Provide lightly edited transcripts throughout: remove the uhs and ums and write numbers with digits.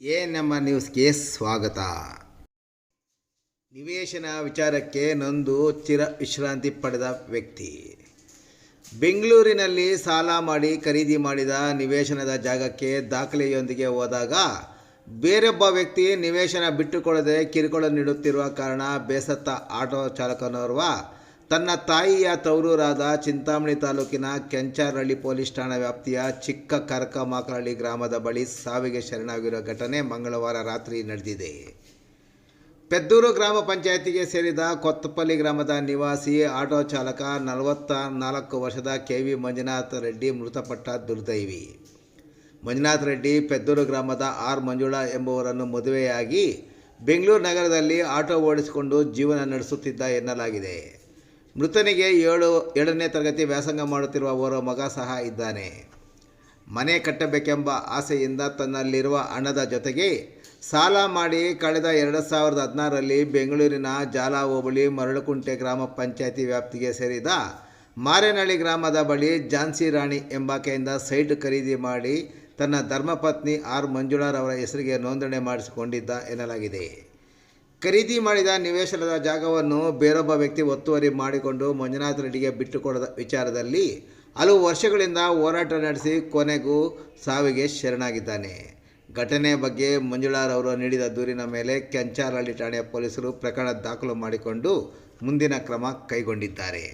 ನಮ್ಮ ನ್ಯೂಸ್ಗೆ ಸ್ವಾಗತ. ನಿವೇಶನ ವಿಚಾರಕ್ಕೆ ನೊಂದು ಚಿರ ವಿಶ್ರಾಂತಿ ಪಡೆದ ವ್ಯಕ್ತಿ. ಬೆಂಗಳೂರಿನಲ್ಲಿ ಸಾಲ ಮಾಡಿ ಖರೀದಿ ಮಾಡಿದ ನಿವೇಶನದ ಜಾಗಕ್ಕೆ ದಾಖಲೆಯೊಂದಿಗೆ ಹೋದಾಗ ಬೇರೊಬ್ಬ ವ್ಯಕ್ತಿ ನಿವೇಶನ ಬಿಟ್ಟುಕೊಡದೆ ಕಿರುಕುಳ ನೀಡುತ್ತಿರುವ ಕಾರಣ ಬೇಸತ್ತ ಆಟೋ ಚಾಲಕನೋರ್ವ ತನ್ನ ತಾಯಿಯ ತವರೂರಾದ ಚಿಂತಾಮಣಿ ತಾಲೂಕಿನ ಕೆಂಚಾರಹಳ್ಳಿ ಪೊಲೀಸ್ ಠಾಣಾ ವ್ಯಾಪ್ತಿಯ ಚಿಕ್ಕ ಕರಕಮಾಕನಹಳ್ಳಿ ಗ್ರಾಮದ ಬಳಿ ಸಾವಿಗೆ ಶರಣಾಗಿರುವ ಘಟನೆ ಮಂಗಳವಾರ ರಾತ್ರಿ ನಡೆದಿದೆ. ಪೆದ್ದೂರು ಗ್ರಾಮ ಪಂಚಾಯಿತಿಗೆ ಸೇರಿದ ಕೊತ್ತಪಲ್ಲಿ ಗ್ರಾಮದ ನಿವಾಸಿ ಆಟೋ ಚಾಲಕ 44 ವರ್ಷದ KV ಮಂಜುನಾಥ್ ರೆಡ್ಡಿ ಮೃತಪಟ್ಟ ದುರ್ದೈವಿ. ಮಂಜುನಾಥ್ ರೆಡ್ಡಿ ಪೆದ್ದೂರು ಗ್ರಾಮದ R ಮಂಜುಳಾ ಎಂಬುವರನ್ನು ಮದುವೆಯಾಗಿ ಬೆಂಗಳೂರು ನಗರದಲ್ಲಿ ಆಟೋ ಓಡಿಸಿಕೊಂಡು ಜೀವನ ನಡೆಸುತ್ತಿದ್ದ ಎನ್ನಲಾಗಿದೆ. ಮೃತನಿಗೆ 7ನೇ ತರಗತಿ ವ್ಯಾಸಂಗ ಮಾಡುತ್ತಿರುವ ಓರ್ವ ಮಗ ಸಹ ಇದ್ದಾನೆ. ಮನೆ ಕಟ್ಟಬೇಕೆಂಬ ಆಸೆಯಿಂದ ತನ್ನಲ್ಲಿರುವ ಹಣದ ಜೊತೆಗೆ ಸಾಲ ಮಾಡಿ ಕಳೆದ 2016ರಲ್ಲಿ ಬೆಂಗಳೂರಿನ ಜಾಲ ಹೋಬಳಿ ಮರಳುಕುಂಟೆ ಗ್ರಾಮ ಪಂಚಾಯಿತಿ ವ್ಯಾಪ್ತಿಗೆ ಸೇರಿದ ಮಾರೇನಹಳ್ಳಿ ಗ್ರಾಮದ ಬಳಿ ಝಾನ್ಸಿ ರಾಣಿ ಎಂಬಾಕೆಯಿಂದ ಸೈಟ್ ಖರೀದಿ ಮಾಡಿ ತನ್ನ ಧರ್ಮಪತ್ನಿ R ಮಂಜುಳಾರವರ ಹೆಸರಿಗೆ ನೋಂದಣಿ ಮಾಡಿಸಿಕೊಂಡಿದ್ದ ಎನ್ನಲಾಗಿದೆ. ಖರೀದಿ ಮಾಡಿದ ನಿವೇಶನದ ಜಾಗವನ್ನು ಬೇರೊಬ್ಬ ವ್ಯಕ್ತಿ ಒತ್ತುವರಿ ಮಾಡಿಕೊಂಡು ಮಂಜುನಾಥ್ ರೆಡ್ಡಿಗೆ ಬಿಟ್ಟುಕೊಡದ ವಿಚಾರದಲ್ಲಿ ಹಲವು ವರ್ಷಗಳಿಂದ ಹೋರಾಟ ನಡೆಸಿ ಕೊನೆಗೂ ಸಾವಿಗೆ ಶರಣಾಗಿದ್ದಾನೆ. ಘಟನೆ ಬಗ್ಗೆ ಮಂಜುಳಾರವರು ನೀಡಿದ ದೂರಿನ ಮೇಲೆ ಕೆಂಚಾರಹಳ್ಳಿ ಠಾಣೆಯ ಪೊಲೀಸರು ಪ್ರಕರಣ ದಾಖಲು ಮಾಡಿಕೊಂಡು ಮುಂದಿನ ಕ್ರಮ ಕೈಗೊಂಡಿದ್ದಾರೆ.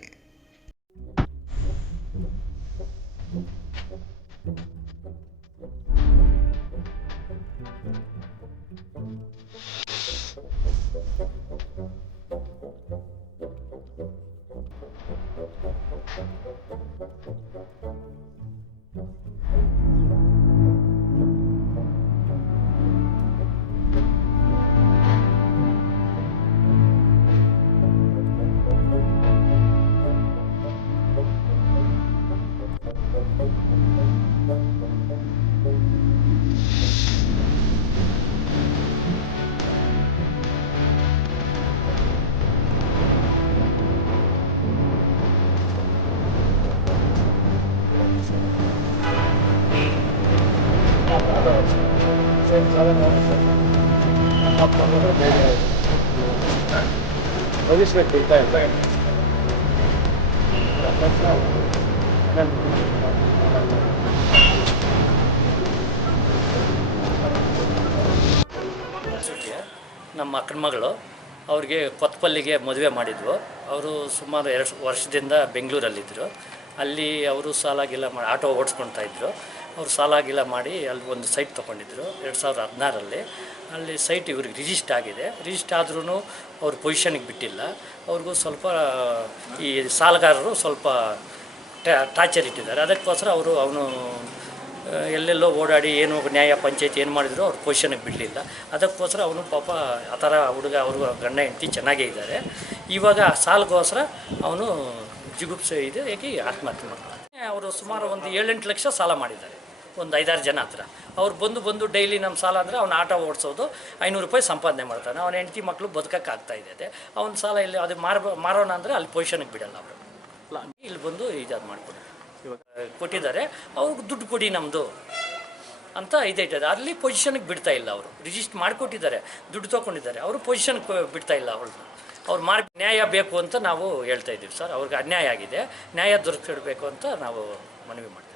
ನಮ್ಮ ಅಕ್ಕನ ಮಗಳು ಅವ್ರಿಗೆ ಕೊತ್ತಪಲ್ಲಿಗೆ ಮದುವೆ ಮಾಡಿದ್ವು. ಅವರು ಸುಮಾರು 2 ವರ್ಷದಿಂದ ಬೆಂಗಳೂರಲ್ಲಿದ್ದರು. ಅಲ್ಲಿ ಅವರು ಸಾಲಾಗಿಲ್ಲ ಮಾಡಿ ಆಟೋ ಓಡಿಸ್ಕೊಳ್ತಾ ಇದ್ದರು. ಅವರು ಸಾಲಾಗಿಲ್ಲ ಮಾಡಿ ಅಲ್ಲಿ ಒಂದು ಸೈಟ್ ತೊಗೊಂಡಿದ್ರು 2016ರಲ್ಲಿ. ಅಲ್ಲಿ ಸೈಟ್ ಇವ್ರಿಗೆ ರಿಜಿಸ್ಟ್ರ್ ಆಗಿದೆ. ರಿಜಿಸ್ಟ್ರ್ ಆದ್ರೂ ಅವ್ರ ಪೊಸಿಷನ್ಗೆ ಬಿಟ್ಟಿಲ್ಲ. ಅವ್ರಿಗೂ ಸ್ವಲ್ಪ ಈ ಸಾಲಗಾರರು ಸ್ವಲ್ಪ ಟಾರ್ಚರ್ ಇಟ್ಟಿದ್ದಾರೆ. ಅದಕ್ಕೋಸ್ಕರ ಅವನು ಎಲ್ಲೆಲ್ಲೋ ಓಡಾಡಿ ಏನು ನ್ಯಾಯ ಪಂಚಾಯತಿ ಏನು ಮಾಡಿದ್ರು ಅವ್ರ ಪೊಸಿಷನ್ಗೆ ಬಿಡಲಿಲ್ಲ. ಅದಕ್ಕೋಸ್ಕರ ಅವನು ಪಾಪ ಆ ಥರ ಹುಡುಗ ಅವರು ಗಂಡ ಹೆಂಡತಿ ಚೆನ್ನಾಗೇ ಇದ್ದಾರೆ. ಇವಾಗ ಸಾಲಗೋಸ್ಕರ ಅವನು ಜಿಗುಪ್ಸೆ ಇದೆ ಏಕೆ ಆತ್ಮಹತ್ಯೆ ಮಾಡ್ತಾರೆ. ಅವರು ಸುಮಾರು ಒಂದು 7-8 ಲಕ್ಷ ಸಾಲ ಮಾಡಿದ್ದಾರೆ ಒಂದು 5-6 ಜನ ಹತ್ರ. ಅವ್ರು ಬಂದು ಡೈಲಿ ನಮ್ಮ ಸಾಲ ಅಂದರೆ ಅವ್ನು ಆಟೋ ಓಡಿಸೋದು 500 ರೂಪಾಯಿ ಸಂಪಾದನೆ ಮಾಡ್ತಾನೆ. ಅವನ ಹೆಂಡತಿ ಮಕ್ಕಳು ಬದುಕೋಕ್ಕಾಗ್ತಾಯಿದೆ. ಅವ್ನ ಸಾಲ ಇಲ್ಲಿ ಅದು ಮಾರೋಣ ಅಂದರೆ ಅಲ್ಲಿ ಪೊಸಿಷನ್ಗೆ ಬಿಡಲ್ಲ ಅವರು. ಇಲ್ಲಿ ಬಂದು ಇದಾದ ಮಾಡಿಕೊಡಿ ಇವಾಗ ಕೊಟ್ಟಿದ್ದಾರೆ. ಅವ್ರಿಗೆ ದುಡ್ಡು ಕೊಡಿ ನಮ್ಮದು ಅಂತ ಇದೈತದೆ. ಅಲ್ಲಿ ಪೊಸಿಷನ್ಗೆ ಬಿಡ್ತಾ ಇಲ್ಲ. ಅವರು ರಿಜಿಸ್ಟ್ರ್ ಮಾಡಿಕೊಟ್ಟಿದ್ದಾರೆ, ದುಡ್ಡು ತೊಗೊಂಡಿದ್ದಾರೆ. ಅವರು ಪೊಸಿಷನ್ಗೆ ಬಿಡ್ತಾ ಇಲ್ಲ. ಅವ್ರು ನ್ಯಾಯ ಬೇಕು ಅಂತ ನಾವು ಹೇಳ್ತಾ ಇದ್ದೀವಿ ಸರ್. ಅವ್ರಿಗೆ ಅನ್ಯಾಯ ಆಗಿದೆ, ನ್ಯಾಯ ದೊರಕಿಸಬೇಕು ಅಂತ ನಾವು ಮನವಿ ಮಾಡ್ತೀವಿ.